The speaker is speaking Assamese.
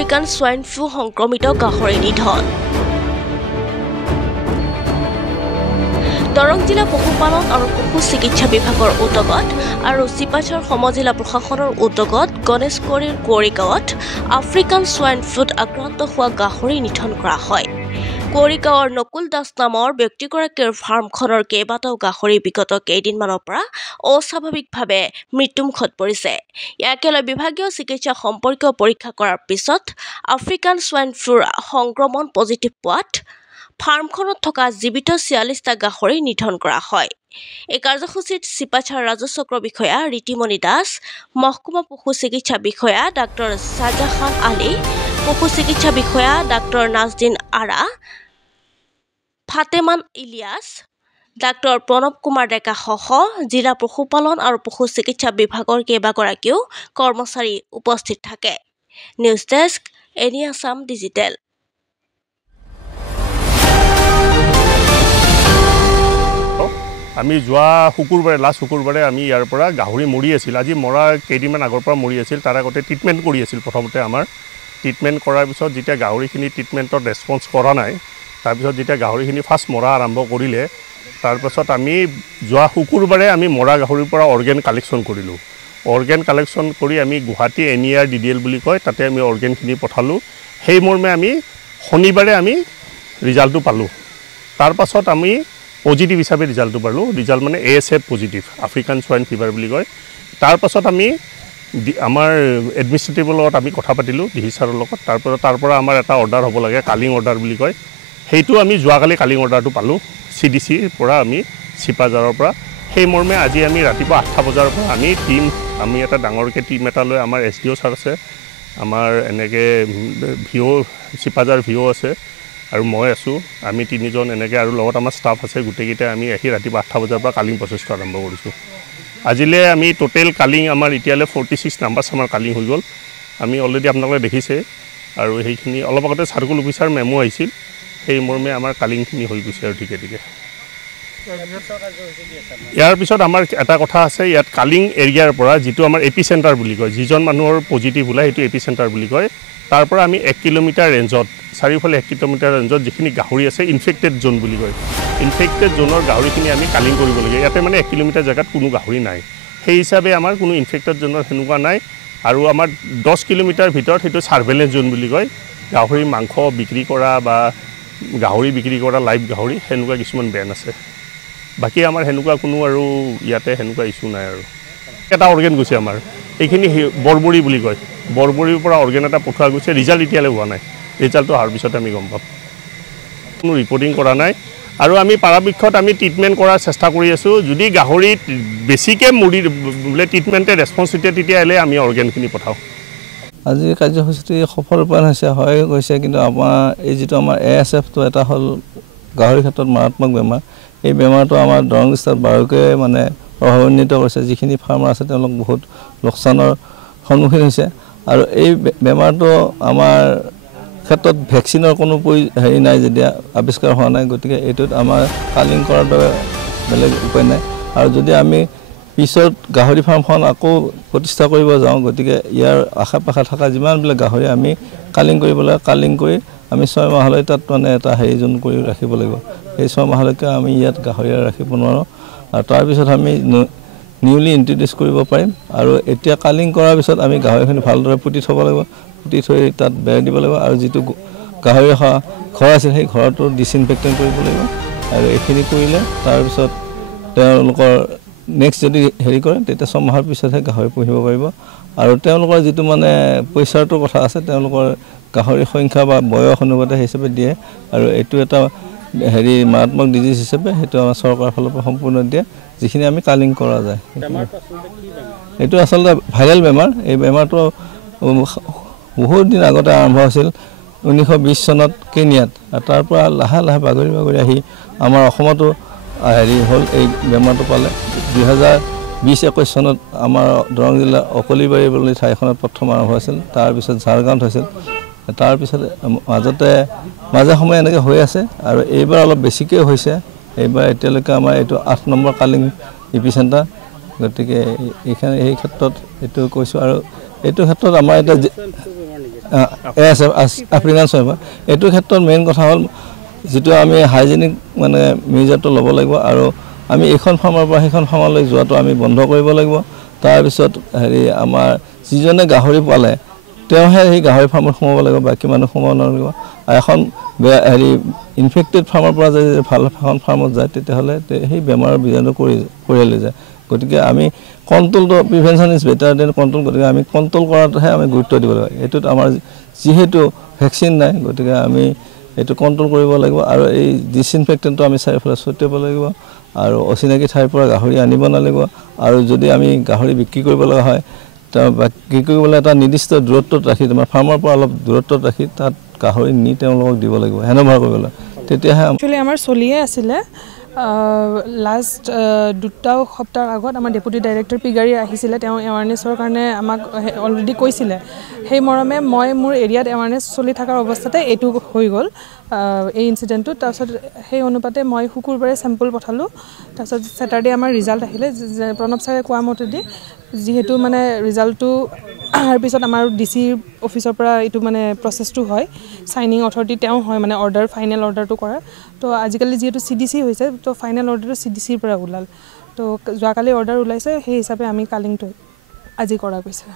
আফ্ৰিকান সোয়াইন ফ্লু সংক্ৰমিত গাহৰি নিধন। দৰং জিলা পশুপালন আৰু পশু চিকিৎসা বিভাগৰ উদ্যোগত আৰু চিপাঝাৰ সমজিলা প্ৰশাসনৰ উদ্যোগত গণেশগুৰিৰ কুঁৱৰীগাঁৱত আফ্ৰিকান সোয়াইন ফ্লুত আক্ৰান্ত হোৱা গাহৰি নিধন কৰা হয়। কুঁৱৰীগাঁৱৰ নকুল দাস নামৰ ব্যক্তিগৰাকীৰ ফাৰ্মখনৰ কেইবাটাও গাহৰি বিগত কেইদিনমানৰ পৰা অস্বাভাৱিকভাৱে মৃত্যুমুখত পৰিছে। ইয়াকে লৈ বিভাগীয় চিকিৎসা সম্পৰ্কীয় পৰীক্ষা কৰাৰ পিছত আফ্ৰিকান সোয়াইন ফ্লুৰ সংক্ৰমণ পজিটিভ পোৱাত ফাৰ্মখনত থকা জীৱিত ৪৬টা গাহৰি নিধন কৰা হয়। এই কাৰ্যসূচীত চিপাঝাৰ ৰাজচক্ৰ বিষয়া ৰীতিমণি দাস, মহকুমা পশু চিকিৎসা বিষয়া ডাক্তৰ ছাজাহান আলী, পশু চিকিৎসা বিষয়া ডাক্তৰ নাজদিন আৰা, ফাতেমান ইলিয়াছ, ডাক্তৰ প্ৰণৱ কুমাৰ ডেকা সহ জিলা পশুপালন আৰু পশু চিকিৎসা বিভাগৰ কেইবাগৰাকীও কৰ্মচাৰী উপস্থিত থাকে। News desk, any Assam digital. আমি যোৱা লাষ্ট শুকুৰবাৰে আমি ইয়াৰ পৰা গাহৰি মৰি আছিল। আজি মৰা কেইদিনমান আগৰ পৰা মৰি আছিল। তাৰ আগতে ট্ৰিটমেণ্ট কৰি আছিল। প্ৰথমতে আমাৰ ট্ৰিটমেণ্ট কৰাৰ পিছত যেতিয়া গাহৰিখিনি ট্ৰিটমেণ্টত ৰেছপন্স কৰা নাই, তাৰপিছত যেতিয়া গাহৰিখিনি ফাৰ্ষ্ট মৰা আৰম্ভ কৰিলে, তাৰপাছত আমি যোৱা শুকুৰবাৰে আমি মৰা গাহৰিৰ পৰা অৰ্গেন কালেকশ্যন কৰিলোঁ। অৰ্গেন কালেকশ্যন কৰি আমি গুৱাহাটী NER DDL বুলি কয়, তাতে আমি অৰ্গেনখিনি পঠালোঁ। সেই মৰ্মে আমি শনিবাৰে আমি ৰিজাল্টটো পালোঁ। তাৰপাছত আমি পজিটিভ হিচাপে ৰিজাল্টটো পালোঁ। ৰিজাল্ট মানে ASF positive, African swine fever বুলি কয়। তাৰপাছত আমি আমাৰ এডমিনিষ্ট্ৰেটিভৰ লগত আমি কথা পাতিলোঁ, ডিচি ছাৰৰ লগত। তাৰ পৰা আমাৰ এটা অৰ্ডাৰ হ'ব লাগে, কালিং অৰ্ডাৰ বুলি কয়। সেইটো আমি যোৱাকালি কালিং অৰ্ডাৰটো পালোঁ CDCৰ পৰা, আমি চিপাঝাৰৰ পৰা। সেই মৰ্মে আজি আমি ৰাতিপুৱা 8টা বজাৰ পৰা আমি এটা ডাঙৰকৈ টিম এটা লৈ, আমাৰ SDO ছাৰ আছে, আমাৰ এনেকৈ চিপাঝাৰ VO আছে আৰু মই আছোঁ, আমি 3জন এনেকৈ, আৰু লগত আমাৰ ষ্টাফ আছে। গোটেইকেইটাই আমি আহি ৰাতিপুৱা 8টা বজাৰ পৰা কালিং প্ৰচেছটো আৰম্ভ কৰিছোঁ। আজিলৈ আমি টোটেল কালিং আমাৰ এতিয়ালৈ 46 নাম্বাৰছ আমাৰ কালিং হৈ গ'ল। আমি অলৰেডি আপোনালোকে দেখিছে, আৰু সেইখিনি অলপ আগতে চাৰ্কুল অফিচাৰ মেমো আহিছিল। সেই মৰ্মে আমাৰ কালিংখিনি হৈ গৈছে আৰু ঠিকে ঠিকে। ইয়াৰ পিছত আমাৰ এটা কথা আছে, ইয়াত কালিং এৰিয়াৰ পৰা যিটো আমাৰ এপি চেণ্টাৰ বুলি কয়, যিজন মানুহৰ পজিটিভ ওলায় সেইটো এপি চেণ্টাৰ বুলি কয়, তাৰ পৰা আমি 1 কিলোমিটাৰ ৰেঞ্জত, চাৰিওফালে 1 কিলোমিটাৰ ৰেঞ্জত যিখিনি গাহৰি আছে, ইনফেক্টেড জোন বুলি কয়, ইনফেক্টেড জোনৰ গাহৰিখিনি আমি কালিং কৰিব লাগে। ইয়াতে মানে 1 কিলোমিটাৰ জেগাত কোনো গাহৰি নাই। সেই হিচাপে আমাৰ কোনো ইনফেক্টেড জোনৰ সেনেকুৱা নাই। আৰু আমাৰ 10 কিলোমিটাৰ ভিতৰত সেইটো ছাৰ্ভেলেঞ্চ জোন বুলি কয়, গাহৰি মাংস বিক্ৰী কৰা বা গাহৰি বিক্ৰী কৰা, লাইভ গাহৰি, সেনেকুৱা কিছুমান বেন আছে। বাকী আমাৰ সেনেকুৱা কোনো আৰু ইয়াতে সেনেকুৱা ইছ্যু নাই। আৰু এটা অৰ্গেন গৈছে আমাৰ, এইখিনি বৰবৰী বুলি কয়, বৰবৰীৰ পৰা অৰ্গেন এটা পঠোৱা গৈছে। ৰিজাল্ট এতিয়ালৈ হোৱা নাই, ৰিজাল্টটো অহাৰ পিছত আমি গম পাম। কোনো ৰিপৰ্টিং কৰা নাই। আৰু আমি পৰাপক্ষত আমি ট্ৰিটমেণ্ট কৰাৰ চেষ্টা কৰি আছোঁ। যদি গাহৰিত বেছিকৈ বোলে ট্ৰিটমেণ্টে ৰেছপন্স দিয়ে, তেতিয়াহ'লে আমি অৰ্গেনখিনি পঠাওঁ। আজি কাৰ্যসূচীটো সফল ৰূপায়ণ হৈছে, হয় গৈছে। কিন্তু আমাৰ এই যিটো আমাৰ ASFটো এটা হ'ল গাহৰিৰ ক্ষেত্ৰত মাৰাত্মক বেমাৰ। এই বেমাৰটো আমাৰ দৰং ডিষ্ট্ৰিক্টত বাৰুকৈ মানে প্ৰভাৱান্বিত কৰিছে। যিখিনি ফাৰ্মাৰ আছে তেওঁলোক বহুত লোকচানৰ সন্মুখীন হৈছে। আৰু এই বেমাৰটো আমাৰ ক্ষেত্ৰত ভেকচিনৰ কোনো হেৰি নাই, যেতিয়া আৱিষ্কাৰ হোৱা নাই। গতিকে এইটোত আমাৰ কালিং কৰাৰ দৰে বেলেগ উপায় নাই। আৰু যদি আমি পিছত গাহৰি ফাৰ্মখন আকৌ প্ৰতিষ্ঠা কৰিব যাওঁ, গতিকে ইয়াৰ আশে পাশে থকা যিমানবিলাক গাহৰি আমি কালিং কৰিব লাগে। কালিং কৰি আমি 6 মাহলৈ তাত মানে এটা হেৰি জোন কৰি ৰাখিব লাগিব। সেই 6 মাহলৈকে আমি ইয়াত গাহৰি ৰাখিব নোৱাৰোঁ। আৰু তাৰপিছত আমি নিউলি ইণ্ট্ৰডিউচ কৰিব পাৰিম। আৰু এতিয়া কালিং কৰাৰ পিছত আমি গাহৰিখিনি ভালদৰে পুতি থ'ব লাগিব। পুতি থৈ তাত বেৰ দিব লাগিব। আৰু যিটো গাহৰি ঘৰ আছিল, সেই ঘৰটো ডিছইনফেক্টেণ্ট কৰিব লাগিব। আৰু এইখিনি কৰিলে তাৰপিছত তেওঁলোকৰ নেক্সট যদি হেৰি কৰে, তেতিয়া 6 মাহৰ পিছতহে গাহৰি পুহিব পাৰিব। আৰু তেওঁলোকৰ যিটো মানে পইচাৰটোৰ কথা আছে, তেওঁলোকৰ গাহৰি সংখ্যা বা বয়স অনুপাতে হিচাপে দিয়ে। আৰু এইটো এটা হেৰি মাৰাত্মক ডিজিজ হিচাপে সেইটো আমাৰ চৰকাৰৰ ফালৰ পৰা সম্পূৰ্ণ দিয়ে, যিখিনি আমি কালিং কৰা যায়। এইটো আচলতে ভাইৰেল বেমাৰ। এই বেমাৰটো বহুত দিন আগতে আৰম্ভ হৈছিল 1920 চনত কেনিয়াত। আৰু তাৰ পৰা লাহে লাহে বাগৰি বাগৰি আহি আমাৰ অসমতো হেৰি হ'ল, এই বেমাৰটো পালে। 2020-21 চনত আমাৰ দৰং জিলাৰ অকলিবাৰী বুলি ঠাইখনত প্ৰথম আৰম্ভ হৈছিল। তাৰপিছত ঝাৰগাঁৱত হৈছিল। তাৰপিছত মাজে সময়ে এনেকৈ হৈ আছে। আৰু এইবাৰ অলপ বেছিকৈ হৈছে। এইবাৰ এতিয়ালৈকে আমাৰ এইটো 8 নম্বৰ কালিং ইপি চেণ্টাৰ। গতিকে এই ক্ষেত্ৰত এইটো কৈছোঁ। আৰু এইটো ক্ষেত্ৰত আমাৰ এতিয়া ASF আফ্ৰিকান সোয়াইন ফ্লু এইটো ক্ষেত্ৰত মেইন কথা হ'ল যেটো আমি হাইজেনিক মানে মেজাৰটো ল'ব লাগিব আৰু আমি এখন ফাৰ্মৰ পৰা সেইখন ফাৰ্মলৈ যোৱাটো আমি বন্ধ কৰিব লাগিব তাৰ পিছত হেৰি আমাৰ যিজনে গাহৰি পালে তেওঁহে সেই গাহৰি ফাৰ্মত সোমাব লাগিব বাকি মানুহ সোমাব নোৱাৰিব এখন হেৰি ইনফেক্টেড ফাৰ্মৰ পৰা যদি ভাল এখন ফাৰ্মত যায় তেতিয়াহ'লে সেই বেমাৰৰ বীজাণু পৰিয়ালে যায় গতিকে আমি কন্ট্ৰোলটো প্ৰিভেনশন ইজ বেটাৰ দেন কন্ট্ৰোল গতিকে আমি কন্ট্ৰোল কৰাটোহে আমি গুৰুত্ব দিব লাগিব এটোত আমাৰ যিহেতু ভ্যাকচিন নাই গতিকে আমি এটো কন্ট্ৰোল কৰিব লাগিব আৰু এই ডিসইনফেক্টেন্টটো আমি চাৰিওফালে ছটিয়াব লাগিব আৰু অচিনাকি ঠাইৰ পৰা গাহৰি আনিব নালাগিব আৰু যদি আমি গাহৰি বিক্ৰী কৰিব লগা হয় তা বিক্ৰী কৰিবলৈ এটা নিৰ্দিষ্ট দূৰত্বত ৰাখি তোমাৰ ফাৰ্মৰ পৰা অলপ দূৰত্বত ৰাখি তাত গাহৰি নি তেওঁলোকক দিব লাগিব হেনভাৰ কৰিবলৈ তেতিয়াহে একচুয়ালি আমাৰ চলিয়ে আছিলে লাষ্ট দুটা সপ্তাহ আগত আমাৰ ডেপুটি ডাইৰেক্টৰ পিগাৰী আহিছিলে তেওঁ এৱাৰনেছৰ কাৰণে আমাক অলৰেডি কৈছিলে সেই মৰমে মই মোৰ এৰিয়াত এৱাৰনেছ চলি থকাৰ অৱস্থাতে এটো হৈ গ'ল এই ইনসিডেন্টটো তাৰছত সেই অনুপাতে মই শুকুৰবাৰে স্যাম্পল পঠালো তাৰছত স্যাটাৰডে আমাৰ ৰিজাল্ট আহিলে প্ৰণৱ ছাৰে কোৱা মতেদি যেহেতু মানে ৰিজাল্টটো আহাৰ পিছত আমাৰ ডিসি অফিচৰ পৰা এটো মানে প্ৰসেসটো হয় সাইনিং অথৰিটি তেওঁ হয় মানে অৰ্ডাৰ ফাইনেল অৰ্ডাৰটো কৰা তো আজিকালি যেহেতু সিডিসি হৈছে তো ফাইনেল অৰ্ডাৰটো সিডিসিৰ পৰা ওলাল তো যোৱাকালি অৰ্ডাৰ ওলাইছে সেই হিচাপে আমি কালিংটো আজি কৰা গৈছে